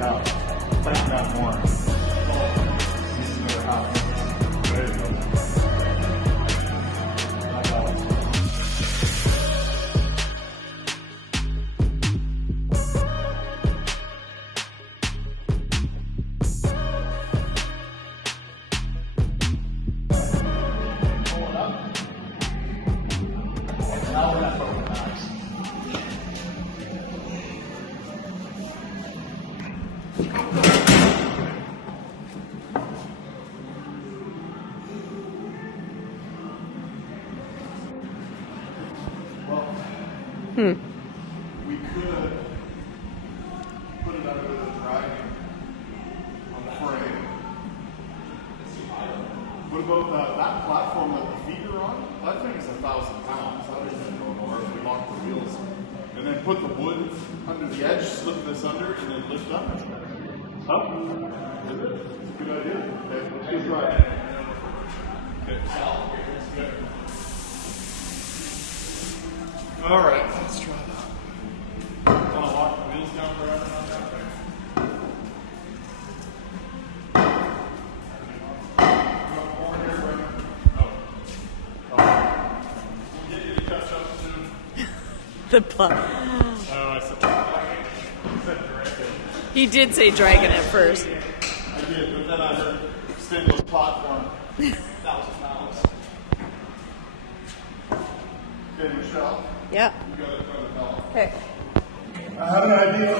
half. Tighten that more. Use another half. There you go. We could put it under the dragon on the frame. What about that platform that the feet are on? That thing is 1,000 pounds. That isn't going nowhere if we lock the wheels. And then put the wood under the edge, slip this under, and then lift up. Up? Is it? It's a good idea. Okay, let's go try it. Okay. Good. All right, let's try that. Want to lock the wheels down forever on that thing? We'll get you to catch up soon. The plug. Oh, I said dragon. He did say dragon at first. I did, but then I heard stainless platform. 1,000 pounds. Okay, Michelle. Yep. You got it by the bell. Okay. I have an idea.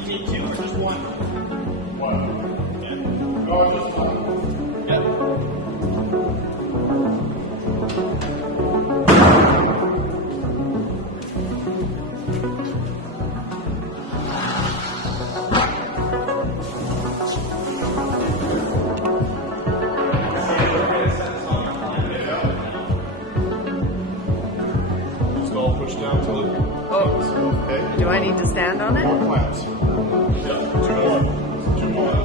You need two or just one? One. Yeah. Oh, just one. Yep. Down to the okay. Do I need to stand on it? More clamps. Yep. Two more. Two more.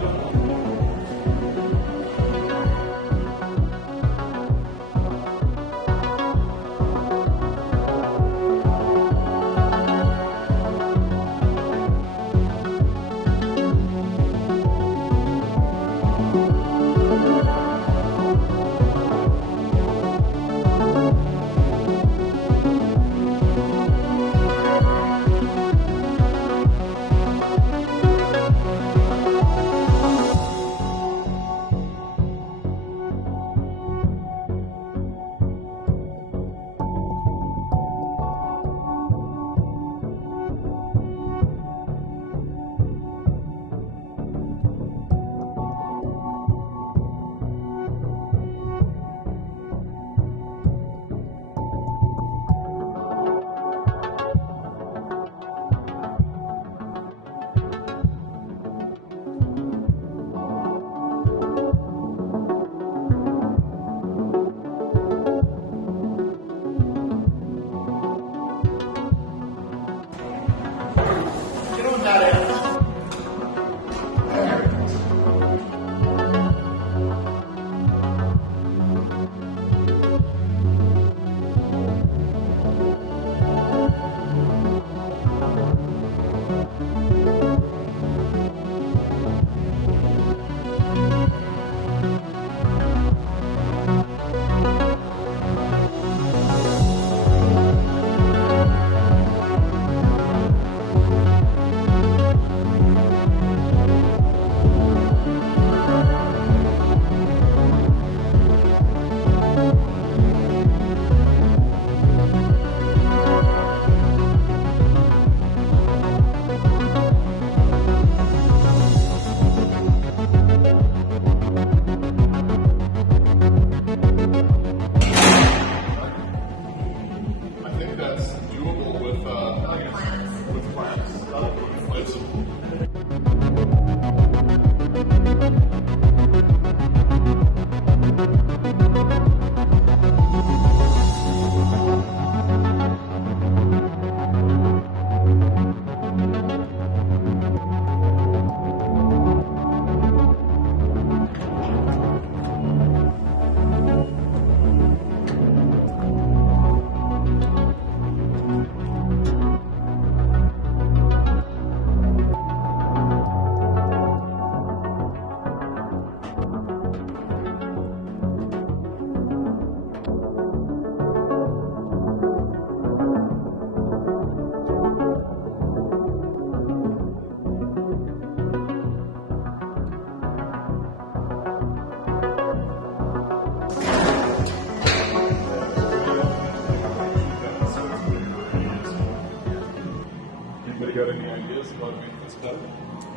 any ideas about making this better?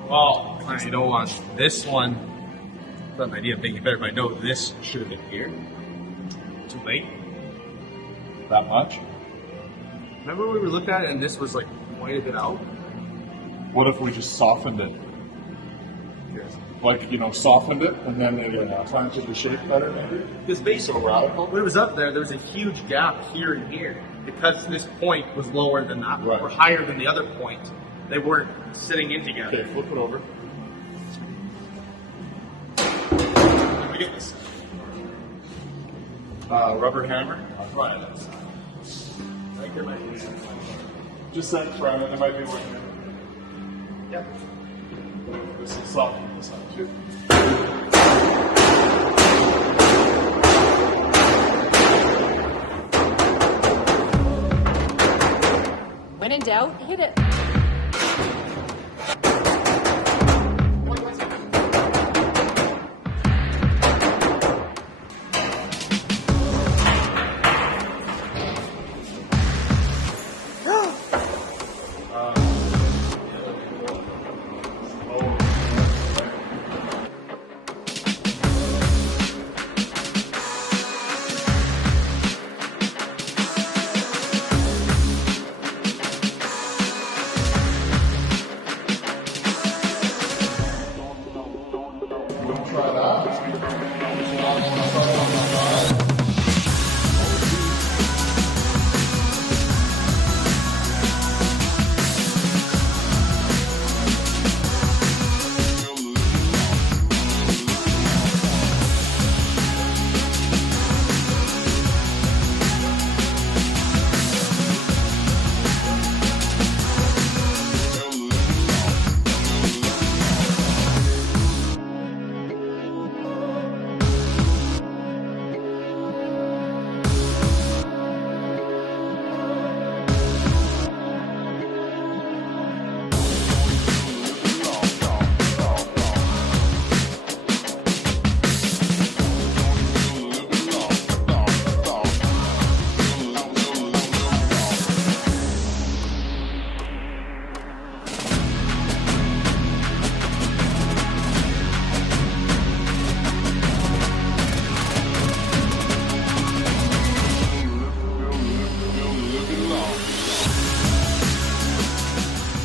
Well, you know, on this one, I have an idea of making it better, but I know this should have been here. Too late. That much. Remember when we were looking at it and this was like quite a bit out? What if we just softened it? Like, you know, softened it and then it planted the shape better, maybe? Because basically, when it was up there, there was a huge gap here and here. Because this point was lower than that, Right. or higher than the other point, they weren't sitting in together. Okay, flip it over. Let me get this. Rubber hammer. I'll try it outside. I think there might be some. Just set it front and there might be one here. Yep. This will soften this up too. When in doubt, hit it. Try that.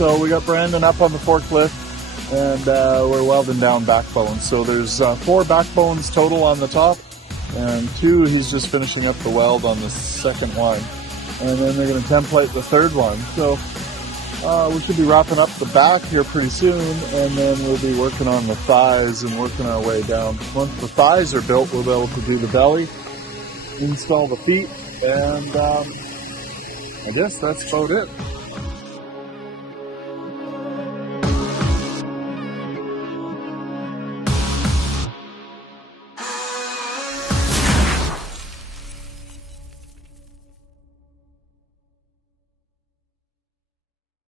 So we got Brandon up on the forklift and we're welding down backbones. So there's 4 backbones total on the top and 2 he's just finishing up the weld on the second one. And then they're going to template the third one. So we should be wrapping up the back here pretty soon and then we'll be working on the thighs and working our way down. Once the thighs are built, we'll be able to do the belly, install the feet, and I guess that's about it.